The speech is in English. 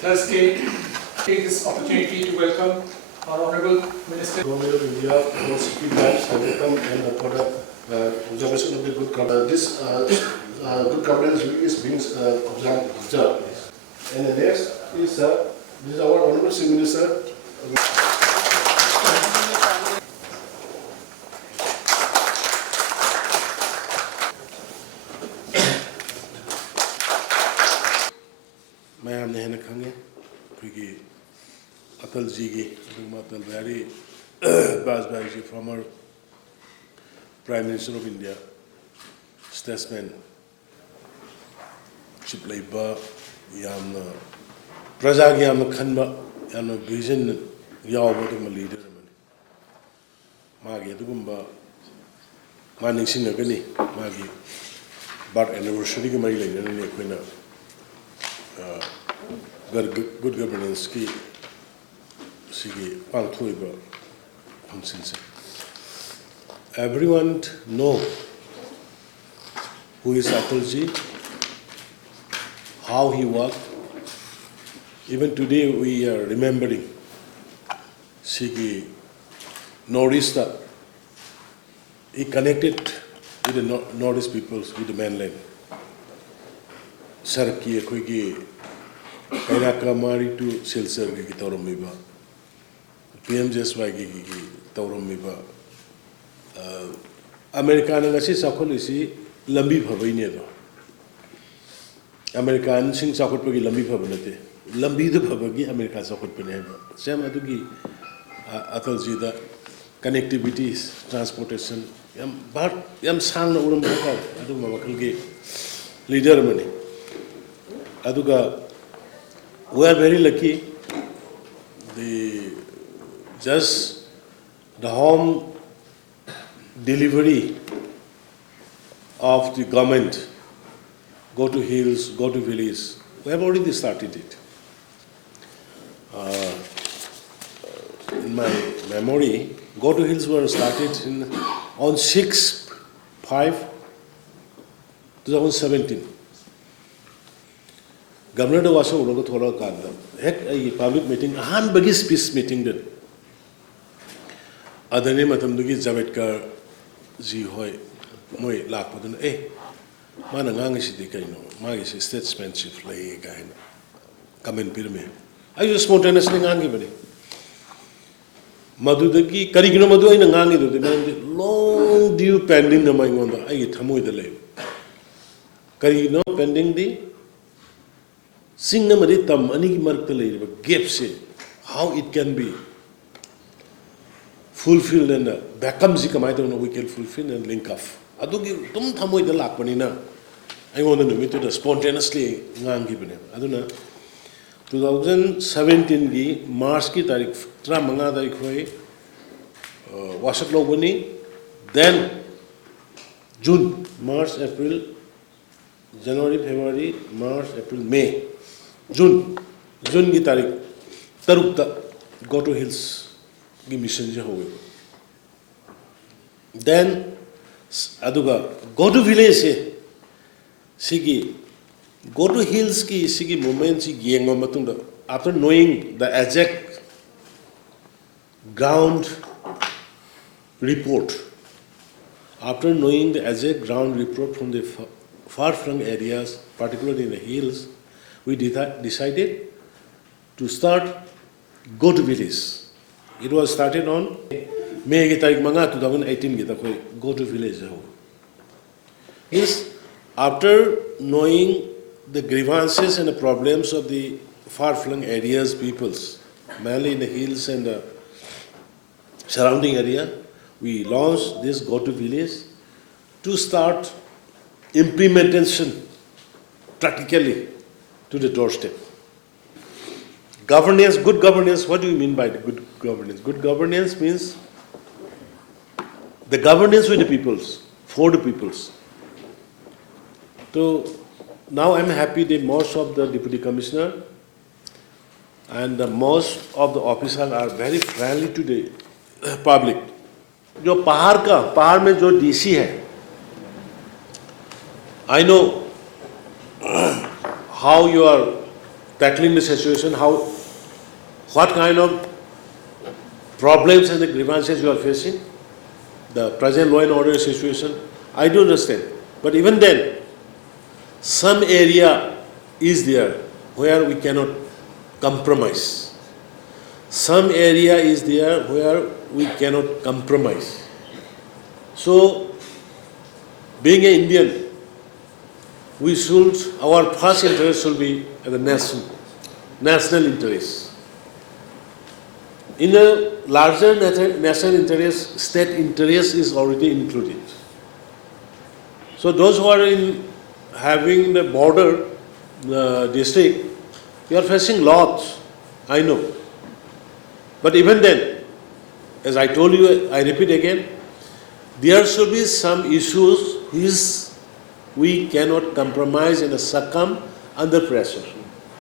Thursday, take this opportunity to welcome our Honorable Minister. Government of India most times have become and for the observation of the good governance. This good governance is being observed. And the next is this is our Honorable Chief Minister. मैंने है ना खाने क्योंकि अटल जी की Atal Bihari Vajpayee ji former Prime Minister of India, statesman, chip labor, yamna praja ki yamna khanba, yamna vision yawa to leader magi adugumba maning sinagani magi but anniversary ki mari laina ne koina good governance ki sigi pangthokpa function se. Everyone know who is Atal ji, how he worked. Even today we are remembering Sigi Northeast. He connected with the Northeast peoples with the mainland. Sarki Akwigi Kainakamari to Silsar Gigi Tauram PMJSY Tauram American ngasi sakol isi lambi phabai ne do American sing sakot pagi lambi phaba nate lambi do phabagi America sakot pane ba sem adugi Atal ji da connectivities transportation yam sang na urum ka adu mabakal ge leader mane aduga we are very lucky the home delivery of the government, go to hills, go to village. We have already started it. In my memory, go to hills were started on 6/5/2017. Governor was also told a public meeting, a big speech meeting. Other name of the Zavetka. जी होय मोय लाखपदन माना ngangisidi kaino magisi statesmanship lay gain comment pirme I spontaneously ngangi bani madudagi karigino madu aina ngangi do de long due pending na mai ngonda ai thamoi de lay karigino pending di singna mari tam ani ki mark lay gap se how it can be fulfilled and becomes we can fulfill and link off. Adugi tum thamoi the lakpanina. I want to meet to spontaneously ngang given. Aduna 2017 gi March ki tarik tra manga tarik hoy wasat lobani then June, March, April, January, February, March, April, May, June ki tarik taruk go to hills. Mission then aduga go to village sigi go to hills ki sigi moment si yengo matunda after knowing the exact ground report from the far flung areas, particularly in the hills, we decided to start go to village. It was started on May 2018 go to village. Yes, after knowing the grievances and the problems of the far-flung areas, peoples, mainly in the hills and the surrounding area, we launched this go to village to start implementation practically to the doorstep. Governance, good governance, what do you mean by the good governance? Good governance means the governance with the peoples, for the peoples. So now I'm happy that most of the deputy commissioner and most of the officers are very friendly to the public, जो पहाड़ में जो DC है, I know how you are tackling the situation, what kind of problems and the grievances you are facing, the present law and order situation. I do understand, but even then, some area is there where we cannot compromise. Some area is there where we cannot compromise. So, being an Indian, our first interest should be the national interest. In a larger national interest, state interest is already included. So those who are having the border district, we are facing lots, I know. But even then, as I told you, I repeat again, there should be some issues we cannot compromise and succumb under pressure.